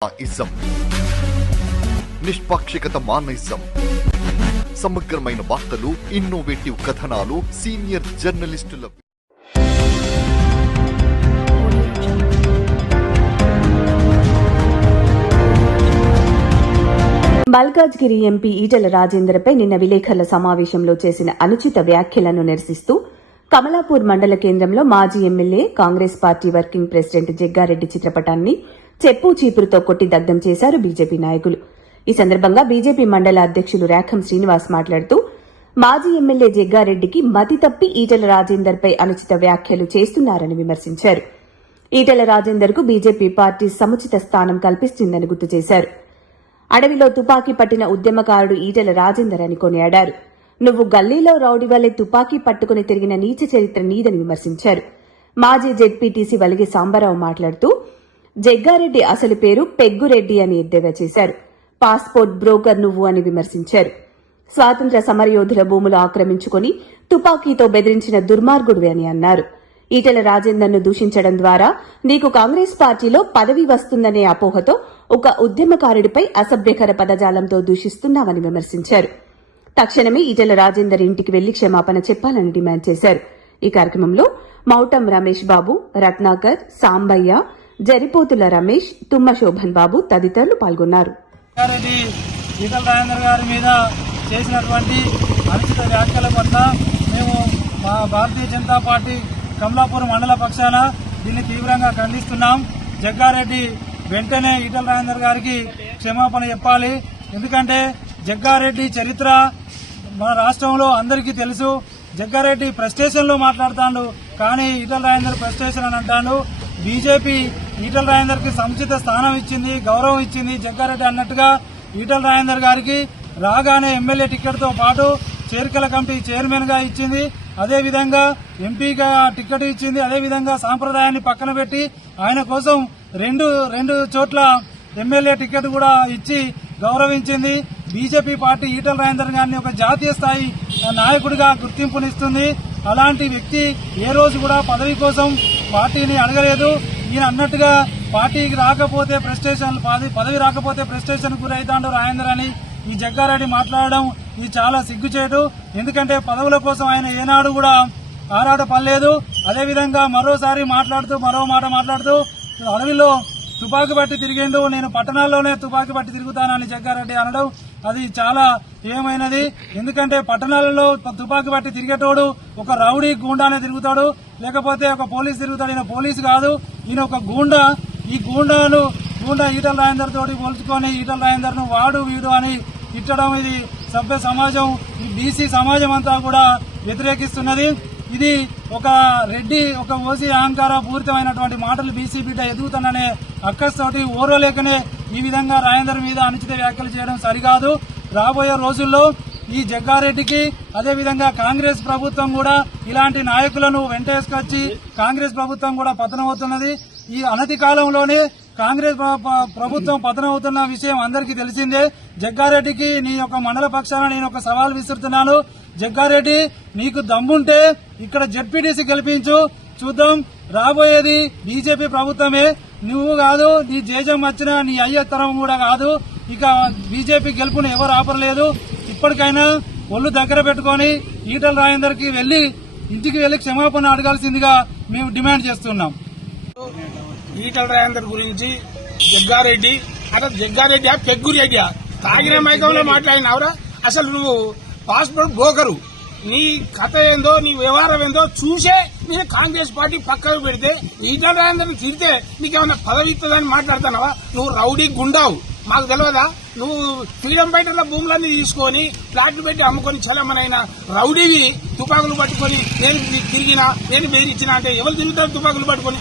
Ism నిష్పాక్షికత మానయిజం సమగ్రమైన వార్తలు, innovative కథనాలు, సీనియర్ జర్నలిస్టుల మల్కాజ్గిరి ఎంపీ ఈటెల రాజేందర్పై నిన్న విలేకరుల సమావేశంలో చేసిన అనుచిత వ్యాఖ్యలను నిరసిస్తూ కమలాపూర్ మండల కేంద్రంలో మాజీ MLA Congress party working president Jaggareddy చిత్రపటాన్ని చెప్పు చీపురుతో కొట్టి దగ్ధం చేశారు బీజేపీ నాయకులు. ఈ సందర్భంగా బీజేపీ మండల అధ్యకులు రేఖం శ్రీనివాస్ మాట్లాడుతూ మాజీ ఎమ్మెల్యే జగ్గారెడ్డికి మతి తప్పి ఈటెల రాజేందర్పై అనుచిత వ్యాఖ్యలు చేస్తున్నారని విమర్శించారు. ఈటెల రాజేందర్కు బీజేపీ పార్టీ సముచిత స్థానం కల్పిస్తుందని గుర్తు చేశారు. అడవిలో తుపాకీ పట్టిన ఉద్యమకారుడు ఈటెల రాజేందర్ అని కొనియాడారు. నువ్వు గల్లీలో రౌడీ వల్లే తుపాకీ పట్టుకుని తిరిగిన నీచ చరిత్ర నీదని విమర్శించారు. మాజీ జెడ్పీటీసీ వలిగి సాంబరావు మాట్లాడుతూ జగ్గారెడ్డి అసలు పేరు పెగ్గురెడ్డి అని ఎద్దేవా చేశారు. పాస్పోర్ట్ బ్రోకర్ నువ్వు అని విమర్శించారు. స్వాతంత్ర్య సమరయోధుల భూములు ఆక్రమించుకుని తుపాకీతో బెదిరించిన దుర్మార్గుడివి అని అన్నారు. ఈటెల రాజేందర్ను దూషించడం ద్వారా నీకు కాంగ్రెస్ పార్టీలో పదవి వస్తుందనే అపోహతో ఒక ఉద్యమకారుడిపై అసభ్యకర పదజాలంతో దూషిస్తున్నావని విమర్శించారు. తక్షణమే ఈటెల రాజేందర్ ఇంటికి వెళ్లి క్షమాపణ చెప్పాలని డిమాండ్ చేశారు. ఈ కార్యక్రమంలో మౌటం రమేష్ బాబు, రత్నాకర్, సాంబయ్య, జరిపోతుల రమేష్, తుమ్మ శోభన్ బాబు తదితరులు పాల్గొన్నారు. ఈటెల రాజేందర్ గారి మీద చేసినటువంటి అనుచిత వ్యాఖ్యల పట్ల మేము మా భారతీయ జనతా పార్టీ కమలాపూర్ మండల పక్షాన దీన్ని తీవ్రంగా ఖండిస్తున్నాం. జగ్గారెడ్డి వెంటనే ఈటెల రాజేందర్ గారికి క్షమాపణ చెప్పాలి. ఎందుకంటే జగ్గారెడ్డి చరిత్ర మన రాష్ట్రంలో అందరికీ తెలుసు. జగ్గారెడ్డి ప్రెస్టేషన్ లో మాట్లాడుతాడు, కానీ ఈటెల రాజేందర్ ప్రెస్టేషన్ అని అంటాడు. బీజేపీ ఈటెల రాజేందర్ కి సముచిత స్థానం ఇచ్చింది, గౌరవం ఇచ్చింది. జగ్గారెడ్డి అన్నట్టుగా ఈటెల రాజేందర్ గారికి రాగానే ఎమ్మెల్యే టికెట్ తో పాటు చేరికల కమిటీ చైర్మన్ గా ఇచ్చింది. అదేవిధంగా ఎంపీగా టికెట్ ఇచ్చింది. అదేవిధంగా సాంప్రదాయాన్ని పక్కన పెట్టి ఆయన కోసం రెండు చోట్ల ఎమ్మెల్యే టికెట్ కూడా ఇచ్చి గౌరవించింది. బీజేపీ పార్టీ ఈటెల రాజేందర్ గారిని ఒక జాతీయ స్థాయి నాయకుడిగా గుర్తింపునిస్తుంది. అలాంటి వ్యక్తి ఏ రోజు కూడా పదవి కోసం పార్టీని అడగలేదు. ఈయన అన్నట్టుగా పార్టీకి రాకపోతే పదవి రాకపోతే ప్రెస్టేషన్ గురైతాడు రాజేందర్ అని ఈ జగ్గారెడ్డి మాట్లాడడం ఇది చాలా సిగ్గుచేటు. ఎందుకంటే పదవుల కోసం ఆయన ఏనాడు కూడా ఆరాటపడలేదు. అదేవిధంగా మరోసారి మరో మాట మాట్లాడుతూ అడవిలో తుపాకీ పట్టి తిరిగిండు, నేను పట్టణాల్లోనే తుపాకీ పట్టి తిరుగుతానని జగ్గారెడ్డి అనడం అది చాలా ఏమైనది. ఎందుకంటే పట్టణాలలో తుపాకీ పట్టి తిరిగేటోడు ఒక రౌడీ గూండానే తిరుగుతాడు, లేకపోతే ఒక పోలీసు తిరుగుతాడు. ఈయన పోలీసు కాదు, ఈయన ఒక గూండా. ఈ గూండా ఈటెల రాజేందర్ తోటి పోల్చుకొని ఈటెల రాజేందర్ ను వాడు వీడు అని తిట్టడం ఇది సభ్య సమాజం, ఈ బీసీ సమాజం అంతా కూడా వ్యతిరేకిస్తున్నది. ఇది ఒక రెడ్డి, ఒక ఓసీ అహంకార పూరితమైనటువంటి మాటలు బీసీ బిడ్డ ఎదుగుతాననే అక్కస్తోటి ఓర్వలేకనే ఈ విధంగా రాజేందర్ మీద అనుచిత వ్యాఖ్యలు చేయడం సరికాదు. రాబోయే రోజుల్లో ఈ జగ్గారెడ్డికి అదేవిధంగా కాంగ్రెస్ ప్రభుత్వం కూడా ఇలాంటి నాయకులను వెంటేసుకొచ్చి కాంగ్రెస్ ప్రభుత్వం కూడా పతనమవుతున్నది. ఈ అనతి కాలంలోనే కాంగ్రెస్ ప్రభుత్వం పతనమవుతున్న విషయం అందరికీ తెలిసిందే. జగ్గారెడ్డికి నీ యొక్క మండల పక్షాన నేను ఒక సవాల్ విసురుతున్నాను. జగ్గారెడ్డి, నీకు దమ్ముంటే ఇక్కడ జెడ్పీటీసీ గెలిపించు, చూద్దాం. రాబోయేది బీజేపీ ప్రభుత్వమే, నువ్వు కాదు, నీ జేజం వచ్చినా నీ అయ్య తరం కూడా కాదు. ఇక బీజేపీ గెలుపును ఎవరు ఆపరలేదు. ఇప్పటికైనా ఒళ్ళు దగ్గర పెట్టుకుని ఈటెల రాజేందర్ కి ఇంటికి వెళ్లి క్షమాపణ అడగాల్సిందిగా మేము డిమాండ్ చేస్తున్నాం. ఈటెల రాజేందర్ గురించి జగ్గారెడ్డి జగ్గారెడ్డి పెగ్గురెడ్డి తాగిన మైకంలో మాట్లాడినావురా. అసలు నువ్వు పాస్పోర్ట్ బ్రోకరు, నీ కథ ఏందో నీ వ్యవహారం ఏందో చూసే నేను కాంగ్రెస్ పార్టీ పక్కకు పెడితే ఈటెల రాజేందర్ తిడితే నీకేమన్నా పదవి ఇస్తుందని మాట్లాడుతున్నావా? నువ్వు రౌడీ గుండావు, మాకు తెలియదా? నువ్వు ఫ్రీడమ్ ఫైటర్ల భూములన్నీ తీసుకొని ఫ్లాట్లు పెట్టి అమ్ముకొని చలమనైన రౌడీవి తుపాకులు పట్టుకొని నేను తిరిగినా, నేను బెదిరించినా అంటే ఎవరు తిరుగుతారు తుపాకులు పట్టుకొని?